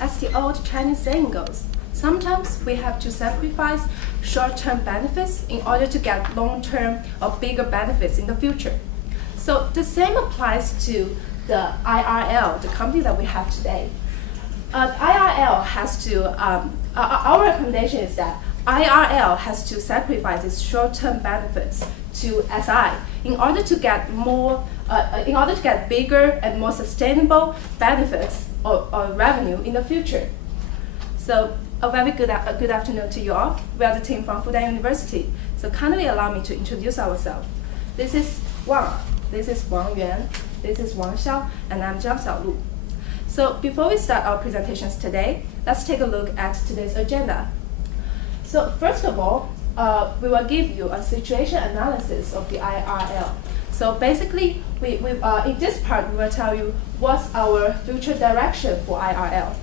as the old Chinese saying goes, sometimes we have to sacrifice short-term benefits in order to get long-term or bigger benefits in the future. So the same applies to the IRL, the company that we have today. IRL has to, our recommendation is that IRL has to sacrifice its short-term benefits to SI in order to get more, in order to get bigger and more sustainable benefits or revenue in the future. So a very good afternoon to you all. We are the team from Fudan University. So kindly allow me to introduce ourselves. This is Wang, this is Wang Yuan, this is Wang Xiao, and I'm Zhang Xiaolu. So before we start our presentations today, let's take a look at today's agenda. So first of all, we will give you a situation analysis of the IRL. So basically, in this part, we will tell you what's our future direction for IRL.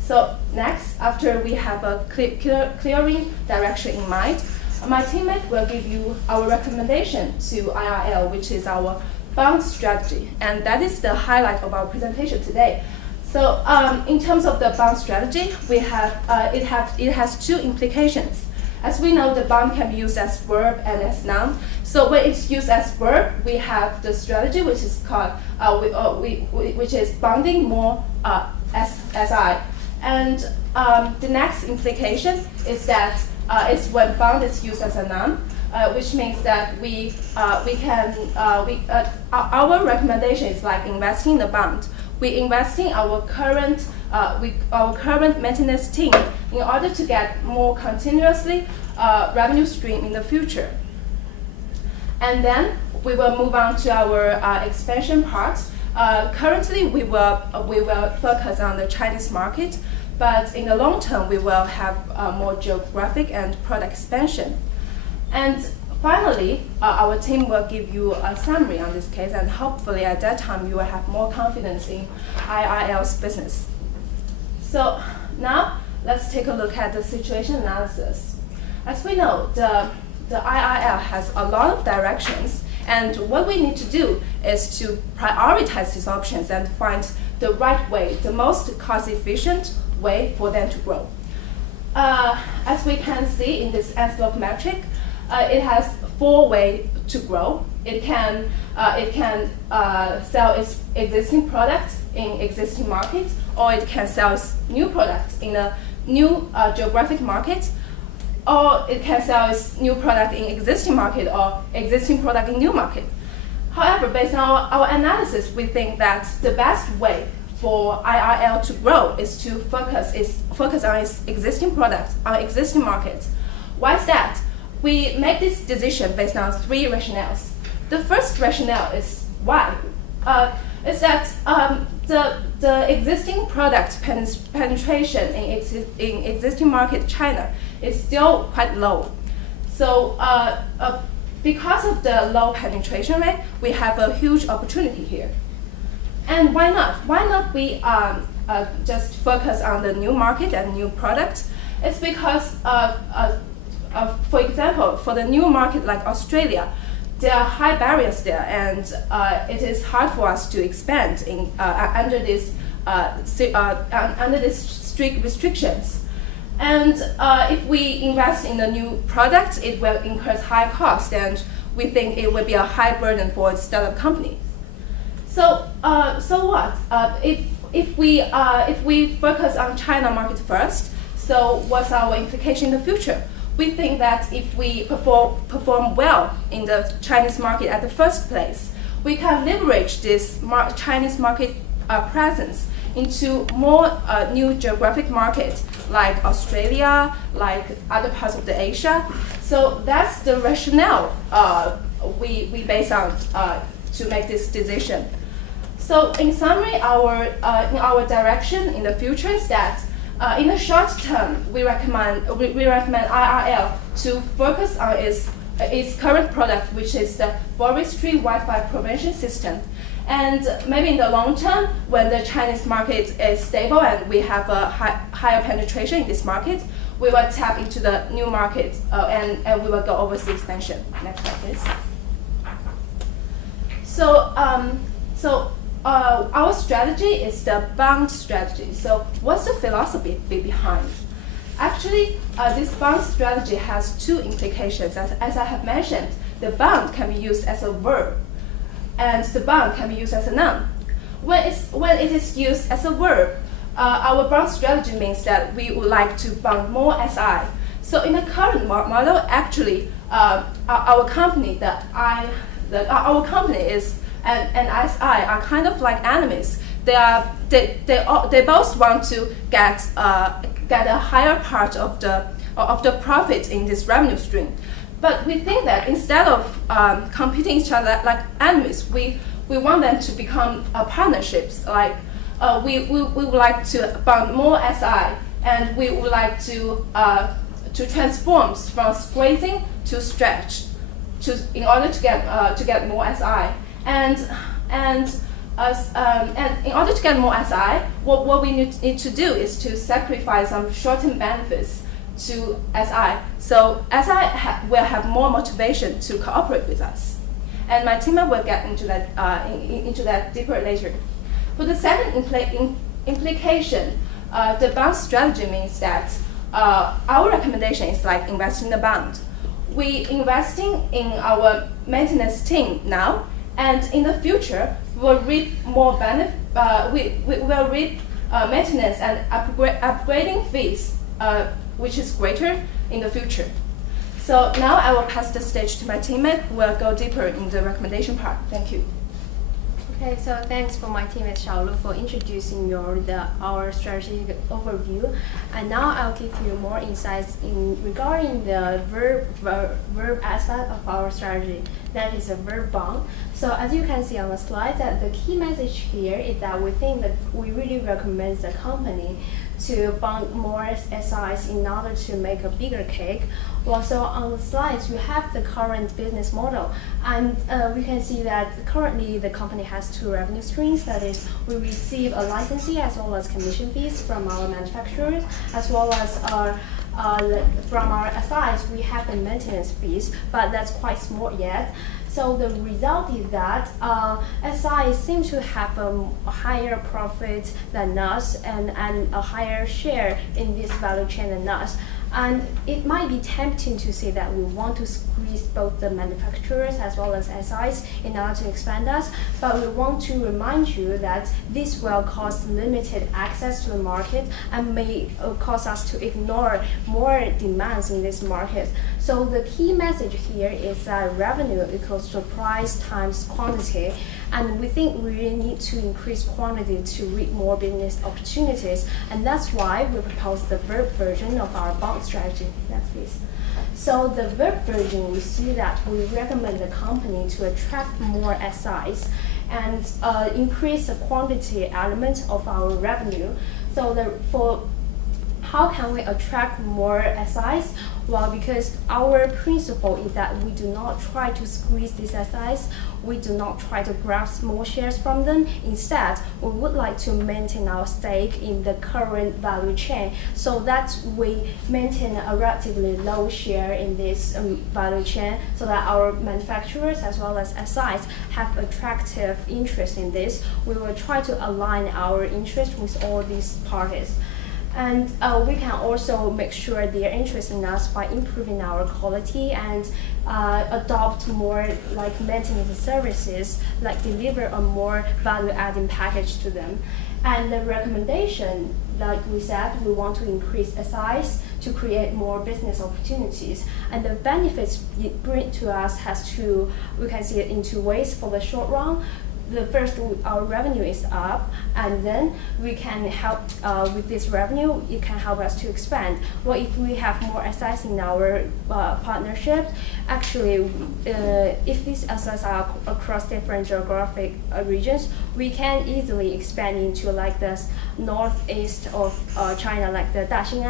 So next, after we have a clearing direction in mind, my teammate will give you our recommendation to IRL, which is our bond strategy. And that is the highlight of our presentation today. So in terms of the bond strategy, we have, it has two implications. As we know, the bond can be used as verb and as noun. So when it's used as verb, we have the strategy which is called, which is bonding more SI. And the next implication is that it's when bond is used as a noun, which means that our recommendation is like investing in the bond. We invest in our current maintenance team in order to get more continuously revenue stream in the future. And then we will move on to our expansion part. Currently, we will focus on the Chinese market, but in the long term, we will have more geographic and product expansion. And finally, our team will give you a summary on this case, and hopefully at that time you will have more confidence in IRL's business. So now let's take a look at the situation analysis. As we know, the IRL has a lot of directions, and what we need to do is to prioritize these options and find the right way, the most cost-efficient way for them to grow. As we can see in this envelope metric, it has 4 ways to grow. It can sell its existing product in existing market, or it can sell its new product in a new geographic market, or it can sell its new product in existing market or existing product in new market. However, based on our analysis, we think that the best way for IRL to grow is to focus on its existing products, on existing markets. Why is that? We make this decision based on 3 rationales. The first rationale is why. Is that the existing product penetration in existing market China is still quite low. So because of the low penetration rate, we have a huge opportunity here. And why not? Why not we just focus on the new market and new product? It's because for example, for the new market like Australia, there are high barriers there, and it is hard for us to expand in, under these strict restrictions. And if we invest in a new product, it will incur high cost, and we think it will be a high burden for a startup company. So, so what? If we focus on China market first, so what's our implication in the future? We think that if we perform well in the Chinese market at the first place, we can leverage this Chinese market presence into more new geographic markets like Australia, like other parts of the Asia. So that's the rationale we base on to make this decision. So in summary, our direction in the future is that in the short term, we recommend IRL to focus on its current product, which is the forestry Wi-Fi prevention system. And maybe in the long term, when the Chinese market is stable and we have a higher penetration in this market, we will tap into the new market and we will go overseas expansion. Next slide, please. So our strategy is the bond strategy. So what's the philosophy behind? Actually, this bond strategy has two implications. As I have mentioned, the bond can be used as a verb, and the bond can be used as a noun. When it is used as a verb, our bond strategy means that we would like to bond more SI. So in the current model, actually, our company, our company is and SI are kind of like enemies. They both want to get a higher part of the profit in this revenue stream. But we think that instead of competing each other like enemies, we want them to become partnerships. Like we would like to bond more SI, and we would like to transform from squeezing to stretch, in order to get more SI. And in order to get more SI, what we need to do is to sacrifice some short-term benefits to SI. So SI will have more motivation to cooperate with us. And my teammate will get into that deeper later. For the second implication, the bond strategy means that our recommendation is like investing in the bond. We investing in our maintenance team now, and in the future, we'll reap more benefit. We will reap maintenance and upgrading fees, which is greater in the future. So now I will pass the stage to my teammate, who will go deeper in the recommendation part. Thank you. Okay, so thanks for my teammate Xiaolu for introducing our strategic overview, and now I'll give you more insights regarding the verb aspect of our strategy. That is a verb bond. So as you can see on the slide, that the key message here is that we think that we really recommend the company to bond more SIs in order to make a bigger cake. Also on the slides, you have the current business model, and we can see that currently the company has two revenue streams. That is, we receive a licensing as well as commission fees from our manufacturers, as well as from our SIs, we have the maintenance fees, but that's quite small yet. So the result is that SI seem to have a higher profit than us and a higher share in this value chain than us. And it might be tempting to say that we want to squeeze both the manufacturers as well as SIs in order to expand us, but we want to remind you that this will cause limited access to the market and may cause us to ignore more demands in this market. So the key message here is that revenue equals to price times quantity, and we think we really need to increase quantity to reap more business opportunities, and that's why we propose the verb version of our bond strategy. Next, please. So the verb version, we see that we recommend the company to attract more SIs and increase the quantity element of our revenue. So how can we attract more SIs? Well, because our principle is that we do not try to squeeze these SIs, we do not try to grab small shares from them. Instead, we would like to maintain our stake in the current value chain so that we maintain a relatively low share in this value chain, so that our manufacturers as well as SIs have attractive interest in this. We will try to align our interest with all these parties. And we can also make sure their interest in us by improving our quality and adopt more like maintenance services, like deliver a more value-adding package to them. And the recommendation, like we said, we want to increase SIs to create more business opportunities. And the benefits it brings to us we can see it in two ways. For the short run, the first, our revenue is up, and then we can help with this revenue. It can help us to expand. Well, if we have more SIs in our partnership, actually, if these SIs are across different geographic regions, we can easily expand into like the northeast of China, like the Daxing.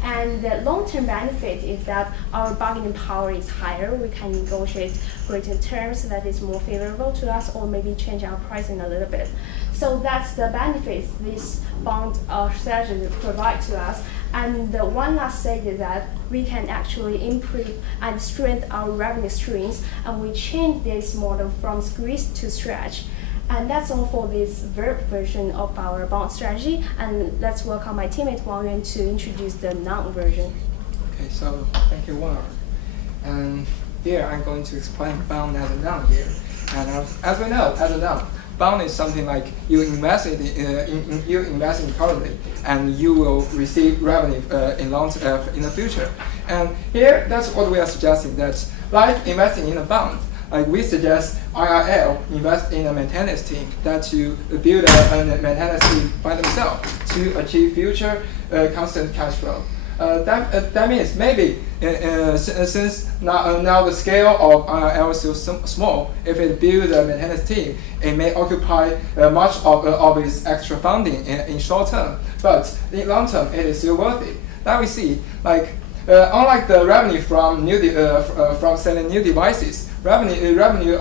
And the long-term benefit is that our bargaining power is higher. We can negotiate greater terms that is more favorable to us, or maybe change our pricing a little bit. So that's the benefits this bond strategy provides to us. And the one last stage is that we can actually improve and strengthen our revenue streams, and we change this model from squeeze to stretch. And that's all for this Verb version of our bond strategy. And let's welcome my teammate Wang Yuan to introduce the noun version. Okay, so thank you, Wang. And here I'm going to explain bond as a noun here. And as we know, as a noun, bond is something like you invest in currently, and you will receive revenue in the future. And here, that's what we are suggesting. That like investing in a bond, like we suggest IRL invest in a maintenance team that to build a maintenance team by themselves to achieve future constant cash flow. That means maybe since now the scale of IRL is so small, if it builds a maintenance team, it may occupy much of its extra funding in short term, but in long term it is still worthy. That we see, like unlike the revenue from from selling new devices, revenue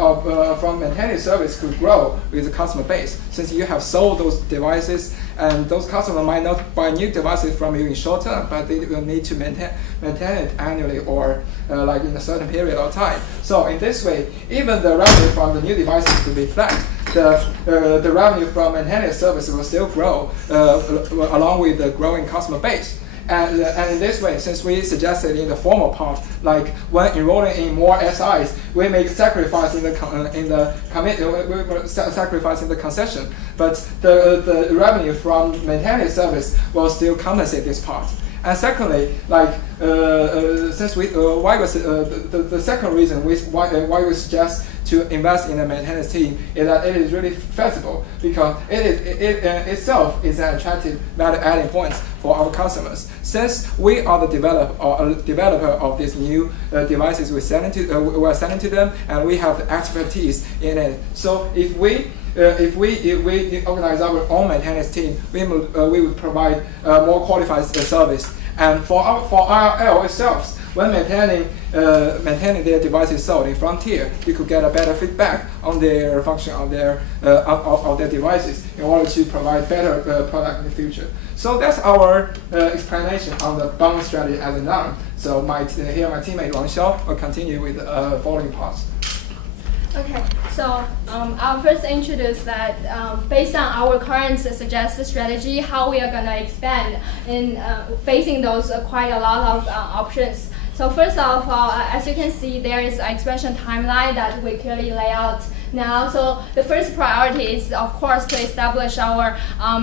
from maintenance service could grow with the customer base, since you have sold those devices, and those customers might not buy new devices from you in short term, but they will need to maintain it annually or like in a certain period of time. So in this way, even the revenue from the new devices could be flat. The revenue from maintenance service will still grow along with the growing customer base. And in this way, since we suggested in the formal part, like when enrolling in more SIs, we make sacrifice in the concession, but the revenue from maintenance service will still compensate this part. And secondly, like since the second reason why we suggest to invest in a maintenance team is that it is really flexible, because it itself is an attractive value-adding point for our customers. Since we are the developer of these new devices we are selling to them, and we have the expertise in it. So if we organize our own maintenance team, we would provide more qualified service. And for IRL itself, when maintaining their devices sold in Frontier, you could get a better feedback on their function of their devices in order to provide better product in the future. So that's our explanation on the bond strategy as a noun. So here my teammate Wang Xiao will continue with the following parts. Okay, so I'll first introduce that based on our current suggested strategy, how we are going to expand in facing those quite a lot of options. So first of all, as you can see, there is an expansion timeline that we clearly lay out now. So the first priority is, of course, to establish our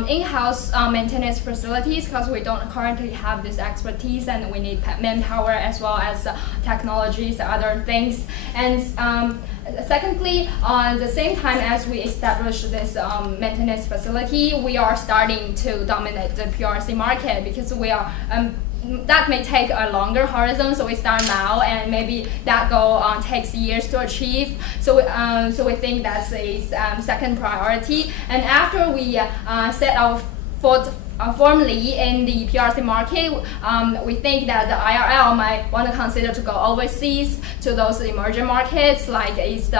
in-house maintenance facilities, because we don't currently have this expertise, and we need manpower as well as technologies, other things. And secondly, on the same time as we establish this maintenance facility, we are starting to dominate the PRC market, because we are that may take a longer horizon, so we start now, and maybe that goal takes years to achieve. So we think that's a second priority. And after we set our foot firmly in the PRC market, we think that the IRL might want to consider to go overseas to those emerging markets like East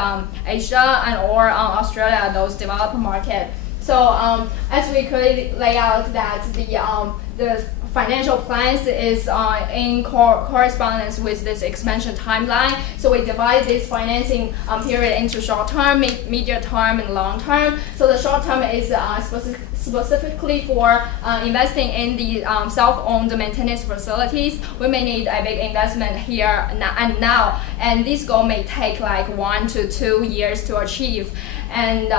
Asia and or Australia, those developed markets. So as we could lay out that the financial plans is in correspondence with this expansion timeline. So we divide this financing period into short term, medium term, and long term. So the short term is specifically for investing in the self-owned maintenance facilities. We may need a big investment here and now, and this goal may take like 1 to 2 years to achieve. And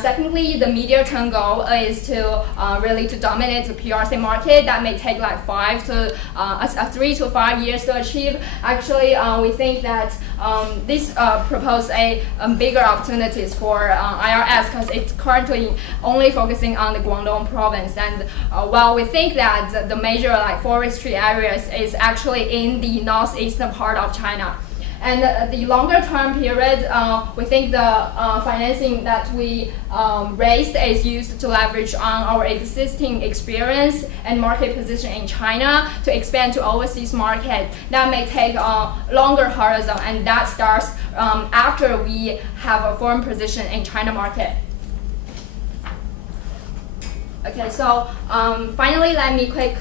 secondly, the medium-term goal is to really to dominate the PRC market. That may take like 3 to 5 years to achieve. Actually, we think that this proposes a bigger opportunities for IRS, because it's currently only focusing on the Guangdong province. And while we think that the major like forestry areas is actually in the northeastern part of China. And the longer term period, we think the financing that we raised is used to leverage on our existing experience and market position in China to expand to overseas market. That may take a longer horizon, and that starts after we have a firm position in China market. Okay, so finally, let me quick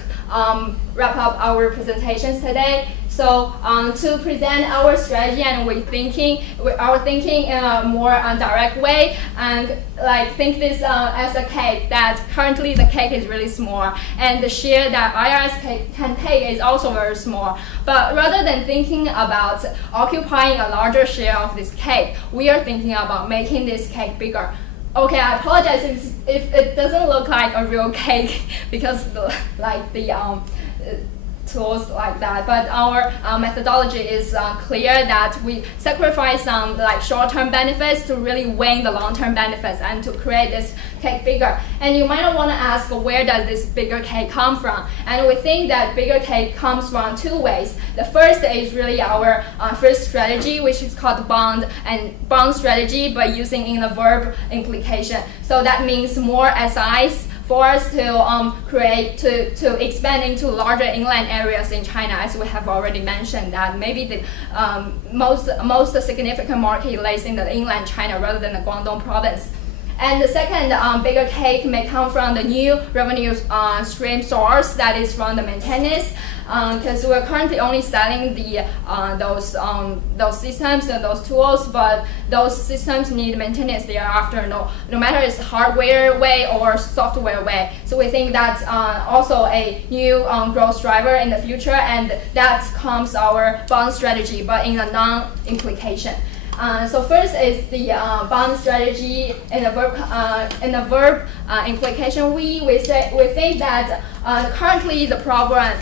wrap up our presentations today. So to present our strategy and our thinking in a more direct way, and like think this as a cake, that currently the cake is really small, and the share that IRS can take is also very small. But rather than thinking about occupying a larger share of this cake, we are thinking about making this cake bigger. Okay, I apologize if it doesn't look like a real cake because the tools like that, but our methodology is clear that we sacrifice some short-term benefits to really win the long-term benefits and to create this cake bigger. And you might want to ask, where does this bigger cake come from? And we think that bigger cake comes from two ways. The first is really our first strategy, which is called bond strategy, but using in the verb implication. So that means more SIs for us to expand into larger inland areas in China, as we have already mentioned, that maybe the most significant market lays in the inland China rather than the Guangdong province. And the second bigger cake may come from the new revenue stream source, that is from the maintenance, because we're currently only selling those systems and those tools, but those systems need maintenance thereafter, no matter it's hardware way or software way. So we think that's also a new growth driver in the future, and that comes our bond strategy, but in a non-implication. So first is the bond strategy in the verb implication. We think that currently the problem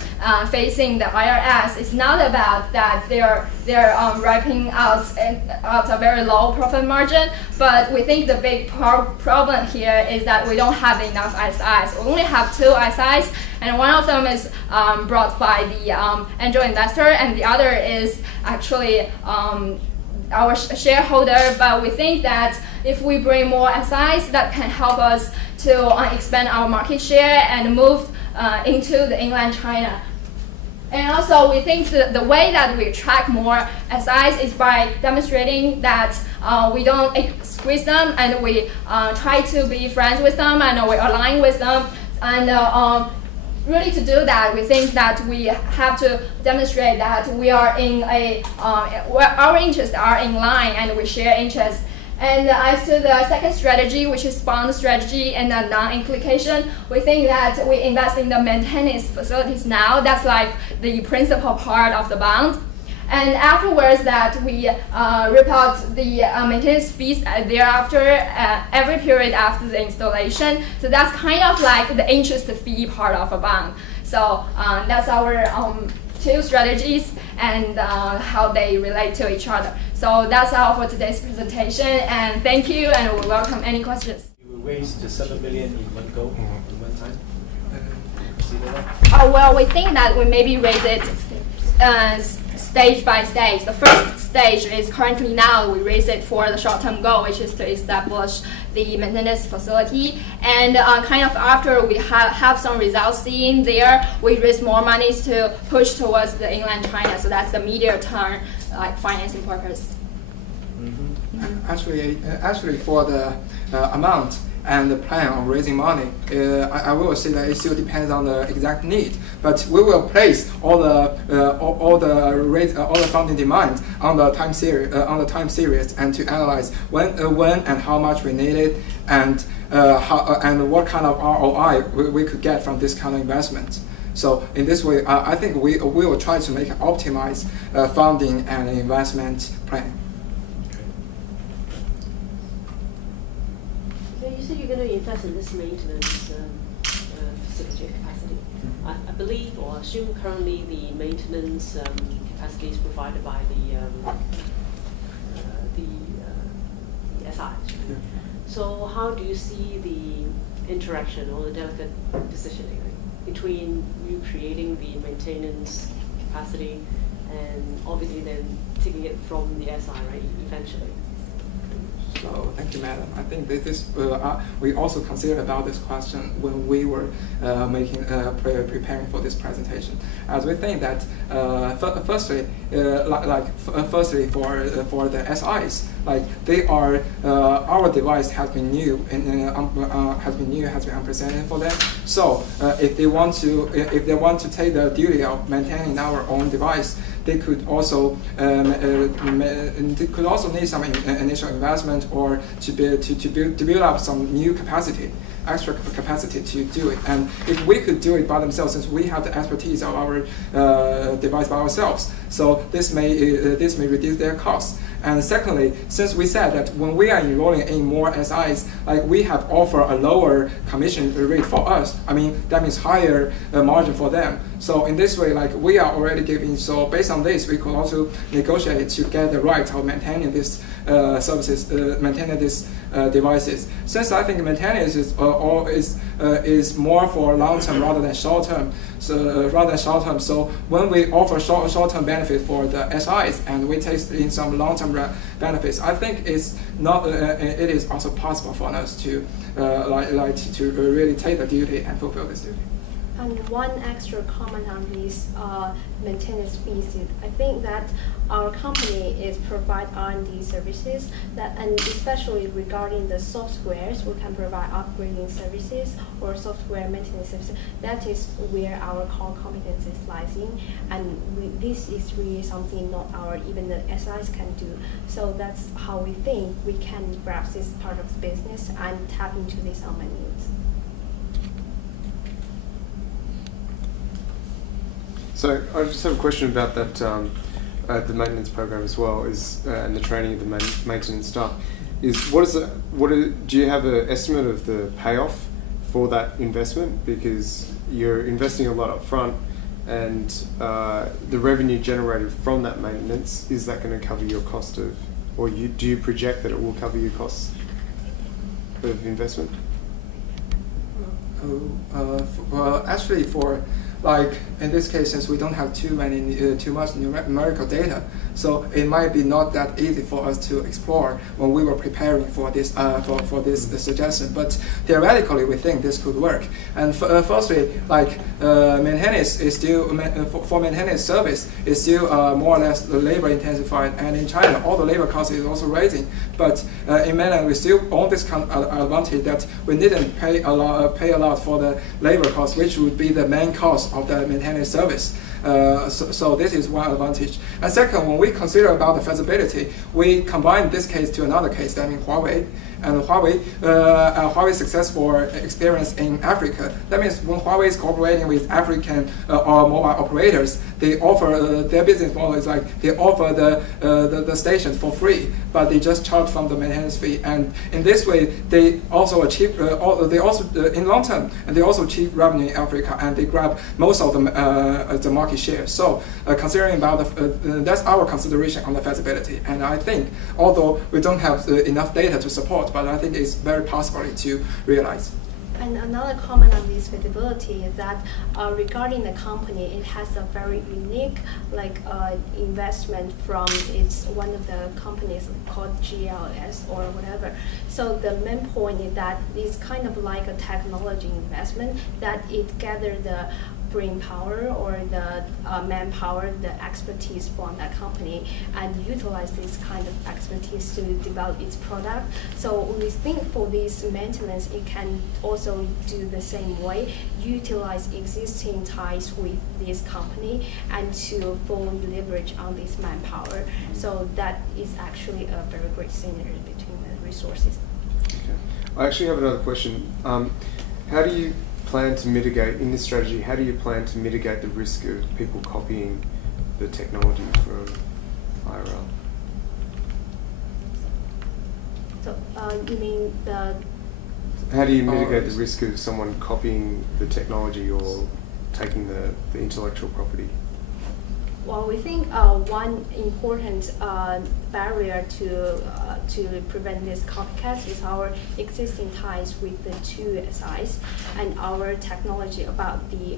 facing the IRS is not about that they're wiping out a very low profit margin, but we think the big problem here is that we don't have enough SIs. We only have 2 SIs, and one of them is brought by the angel investor, and the other is actually our shareholder. But we think that if we bring more SIs, that can help us to expand our market share and move into the inland China. And also, we think the way that we attract more SIs is by demonstrating that we don't squeeze them, and we try to be friends with them, and we align with them. And really, to do that, we think that we have to demonstrate that we are our interests are in line and we share interests. And as to the second strategy, which is bond strategy and the non-implication, we think that we invest in the maintenance facilities now. That's like the principal part of the bond. And afterwards, that we rip out the maintenance fees thereafter, every period after the installation. So that's kind of like the interest fee part of a bond. So that's our 2 strategies and how they relate to each other. So that's all for today's presentation, and thank you, and we welcome any questions. You will raise the 7 million in one go, in one time? Consider that? Oh, well, we think that we maybe raise it stage by stage. The first stage is currently now we raise it for the short-term goal, which is to establish the maintenance facility. And kind of after we have some results seen there, we raise more monies to push towards the inland China. So that's the medium-term financing purpose. Actually, for the amount and the plan of raising money, I will say that it still depends on the exact need. But we will place all the funding demands on the time series, and to analyze when and how much we need it, and what kind of ROI we could get from this kind of investment. So in this way, I think we will try to make an optimized funding and investment plan. You said you're going to invest in this maintenance facility capacity. I believe or assume currently the maintenance capacity is provided by the SIs. Yeah. So how do you see the interaction or the delicate positioning between you creating the maintenance capacity and obviously then taking it from the SI, right, eventually? So thank you, madam. I think this is we also considered about this question when we were preparing for this presentation, as we think that firstly for the SIs, like they are our device has been new and has been unprecedented for them. So if they want to take the duty of maintaining our own device, they could also need some initial investment or to build up some new capacity, extra capacity to do it. And if we could do it by themselves, since we have the expertise of our device by ourselves, so this may reduce their costs. And secondly, since we said that when we are enrolling in more SIs, like we have offered a lower commission rate for us, I mean, that means higher margin for them. So in this way, like we are already giving, so based on this, we could also negotiate to get the right of maintaining this services, maintaining these devices. Since I think maintenance is more for long term rather than short term. So when we offer short term benefit for the SIs and we take in some long term benefits, I think it's not. It is also possible for us to to really take the duty and fulfill this duty. And one extra comment on these maintenance fees. I think that our company is provide R&D services and especially regarding the softwares, we can provide upgrading services or software maintenance services. That is where our core competencies lies in, and this is really something not even the SIs can do. So that's how we think we can grasp this part of the business and tap into these unmet needs. So I just have a question about that, the maintenance program as well, and the training of the maintenance staff. Do you have an estimate of the payoff for that investment? Because you're investing a lot up front, and the revenue generated from that maintenance, is that going to cover your cost of, or do you project that it will cover your costs of investment? Actually, for like in this case, since we don't have too much numerical data, so it might be not that easy for us to explore when we were preparing for this suggestion. But theoretically, we think this could work. And firstly, like maintenance is still for maintenance service is still more or less labor intensified, and in China, all the labor cost is also rising. But in mainland, we still own this advantage that we didn't pay a lot for the labor cost, which would be the main cost of the maintenance service. So this is one advantage. And second, when we consider about the feasibility, we combine this case to another case, that means Huawei. And Huawei's successful experience in Africa. That means when Huawei is cooperating with African or mobile operators, they offer their business model is like they offer the stations for free, but they just charge from the maintenance fee. And in this way, they also achieve in long term, and they also achieve revenue in Africa, and they grab most of the market share. So considering about that's our consideration on the feasibility. And I think although we don't have enough data to support, but I think it's very possible to realize. And another comment on this feasibility is that regarding the company, it has a very unique investment from one of the companies called GLS or whatever. So the main point is that it's kind of like a technology investment that it gathers the brain power or the manpower, the expertise from that company, and utilize this kind of expertise to develop its product. So we think for this maintenance, it can also do the same way, utilize existing ties with this company and to fully leverage on this manpower. So that is actually a very great synergy between the resources. Okay. I actually have another question. How do you plan to mitigate, in this strategy, how do you plan to mitigate the risk of people copying the technology from IRL? So you mean how do you mitigate the risk of someone copying the technology or taking the intellectual property? Well, we think one important barrier to prevent this copycat is our existing ties with the two SIs and our technology about the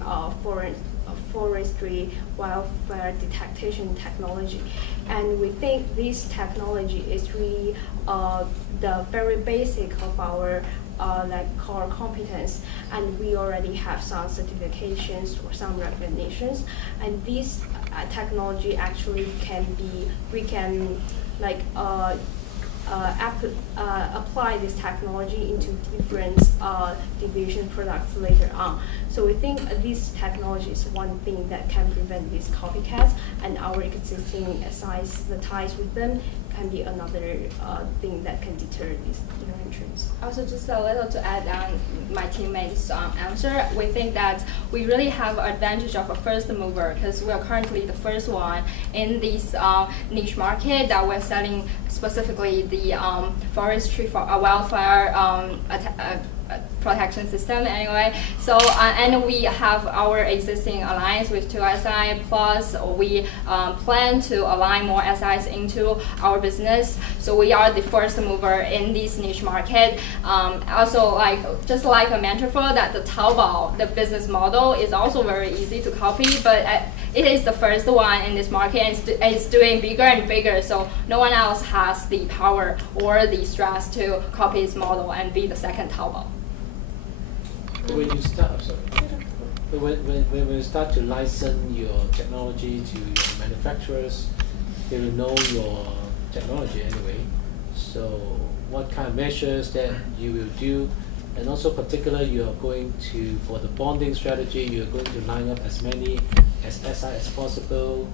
forestry wildfire detection technology. And we think this technology is really the very basic of our core competence, and we already have some certifications or some recognitions, and this technology actually we can apply this technology into different division products later on. So we think this technology is one thing that can prevent these copycats, and our existing SIs, the ties with them, can be another thing that can deter these new entrants. Also, just a little to add on my teammates' answer, we think that we really have advantage of a first mover because we are currently the first one in this niche market that we're selling specifically the forestry for wildfire protection system anyway. So and we have our existing alliance with 2SI, plus we plan to align more SIs into our business. So we are the first mover in this niche market. Also, just like a metaphor that the Taobao, the business model is also very easy to copy, but it is the first one in this market, and it's doing bigger and bigger. So no one else has the power or the stress to copy its model and be the second Taobao. When you start, when you start to license your technology to your manufacturers, they will know your technology anyway. So what kind of measures that you will do, and also particularly you are going to, for the bonding strategy, you are going to line up as many as SI as possible.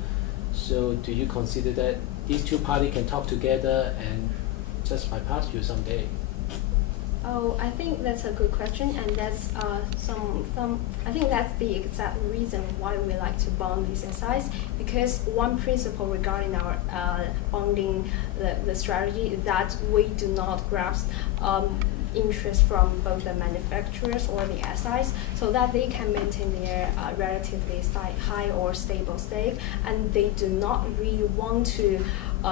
So do you consider that these two parties can talk together and just bypass you someday? Oh, I think that's a good question, and that's I think that's the exact reason why we like to bond these SIs, because one principle regarding our bonding the strategy is that we do not grasp interest from both the manufacturers or the SIs, so that they can maintain their relatively high or stable stake, and they do not really want to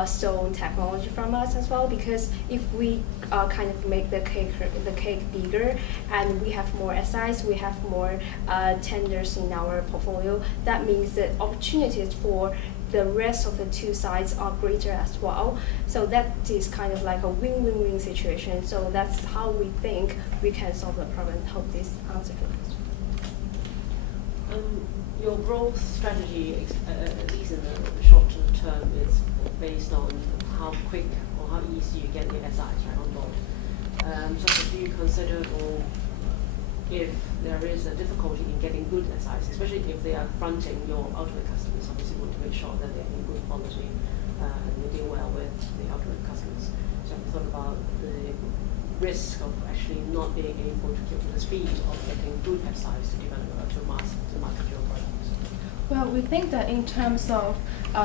steal technology from us as well, because if we kind of make the cake bigger and we have more SIs, we have more tenders in our portfolio, that means that opportunities for the rest of the two sides are greater as well. So that is kind of like a win-win-win situation. So that's how we think we can solve the problem. Hope this answers your question. Your growth strategy, at least in the short term, is based on how quick or how easy you get the SIs right on board. So do you consider, or if there is a difficulty in getting good SIs, especially if they are fronting your ultimate customers, obviously you want to make sure that they're in good quality and they deal well with the ultimate customers. So have you thought about the risk of actually not being able to keep the speed of getting good SIs to develop to market your products? Well, we think that in terms of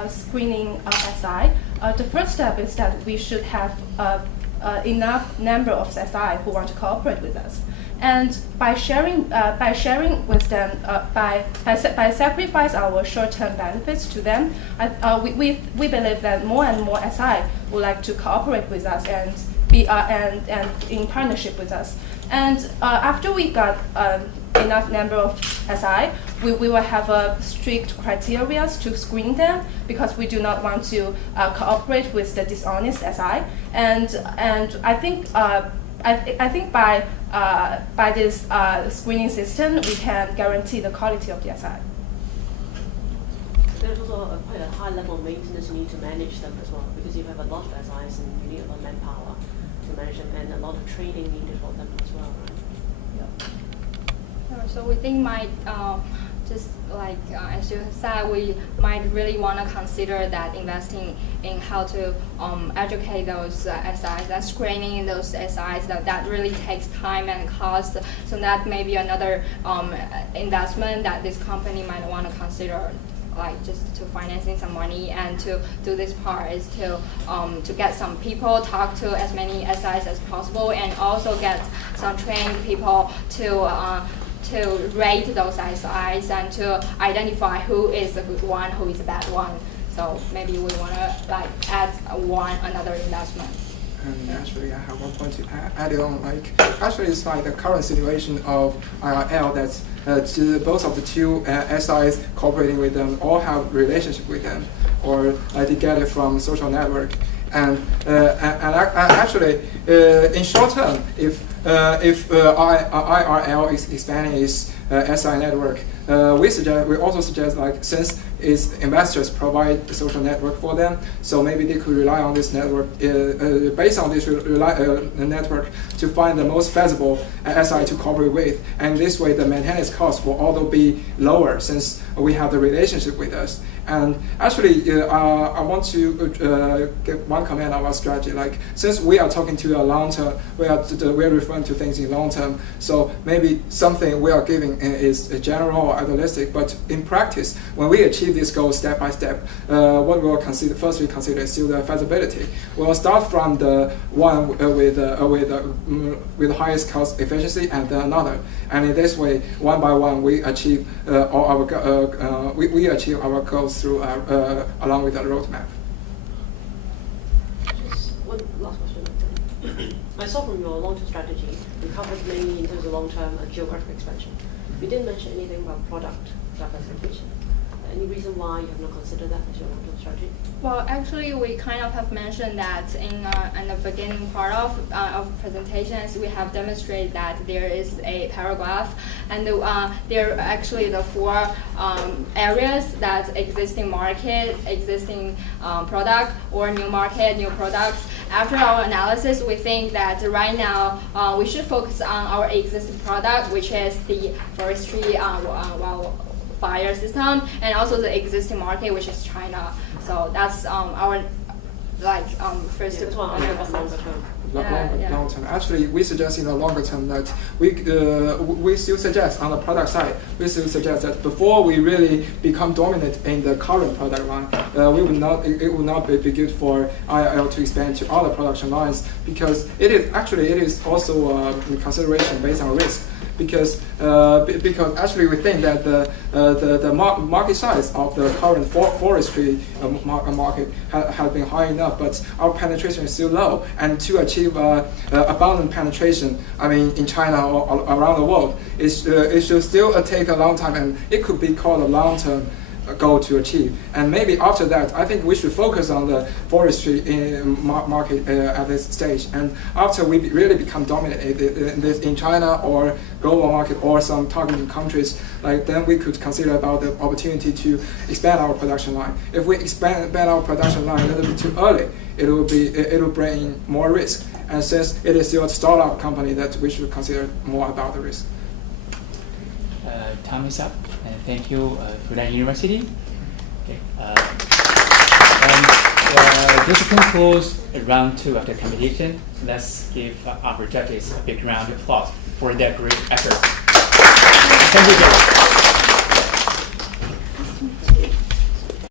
screening SI, the first step is that we should have enough number of SI who want to cooperate with us. And by sharing with them, by sacrifice our short-term benefits to them, we believe that more and more SI would like to cooperate with us and be and in partnership with us. And after we got enough number of SI, we will have a strict criteria to screen them, because we do not want to cooperate with the dishonest SI. And I think by this screening system, we can guarantee the quality of the SI. There's also quite a high level of maintenance you need to manage them as well, because you have a lot of SIs and you need a lot of manpower to manage them, and a lot of training needed for them as well, right? Yeah. So we think just like as you said, we might really want to consider that investing in how to educate those SIs and screening those SIs, that really takes time and cost. So that may be another investment that this company might want to consider, like just to financing some money. And to do this part is to get some people, talk to as many SIs as possible, and also get some trained people to rate those SIs and to identify who is the good one, who is the bad one. So maybe we want to add another investment. And actually, I have one point to add on. Actually, it's like the current situation of IRL, that's both of the two SIs cooperating with them all have relationship with them, or they get it from social network. And actually, in short term, if IRL is expanding its SI network, we also suggest, since is investors provide the social network for them. So maybe they could rely on this network, based on this network, to find the most feasible SI to cooperate with. And this way, the maintenance cost will also be lower since we have the relationship with us. And actually, I want to give one comment on our strategy. Like, since we are talking to a long term, we are referring to things in long term. So maybe something we are giving is general or idealistic, but in practice, when we achieve this goal step by step, what we will firstly consider is still the feasibility. We will start from the one with the highest cost efficiency, and then another. And in this way, one by one, we achieve all our we achieve our goals through along with the roadmap. Just one last question. I saw from your long-term strategy, you covered mainly in terms of long-term geographic expansion. You didn't mention anything about product diversification. Any reason why you have not considered that as your long-term strategy? Well, actually, we kind of have mentioned that in the beginning part of presentations, we have demonstrated that there is a paragraph, and there are actually the 4 areas that existing market, existing product, or new market, new products. After our analysis, we think that right now we should focus on our existing product, which is the forestry fire system, and also the existing market, which is China. So that's our first. That's why I asked about longer term. Long term. Actually, we suggest in the longer term that we still suggest on the product side, we still suggest that before we really become dominant in the current product line, it would not be good for IIL to expand to other production lines, because it is also a consideration based on risk. Because actually we think that the market size of the current forestry market has been high enough, but our penetration is still low. And to achieve abundant penetration, I mean, in China or around the world, it should still take a long time, and it could be called a long-term goal to achieve. And maybe after that, I think we should focus on the forestry market at this stage. And after we really become dominant in China or global market or some targeted countries, then we could consider about the opportunity to expand our production line. If we expand our production line a little bit too early, it will bring in more risk. And since it is still a startup company, that we should consider more about the risk. Time is up, and thank you, Fudan University. Okay, this concludes round 2 of the competition. Let's give our judges a big round of applause for their great effort. Thank you, guys.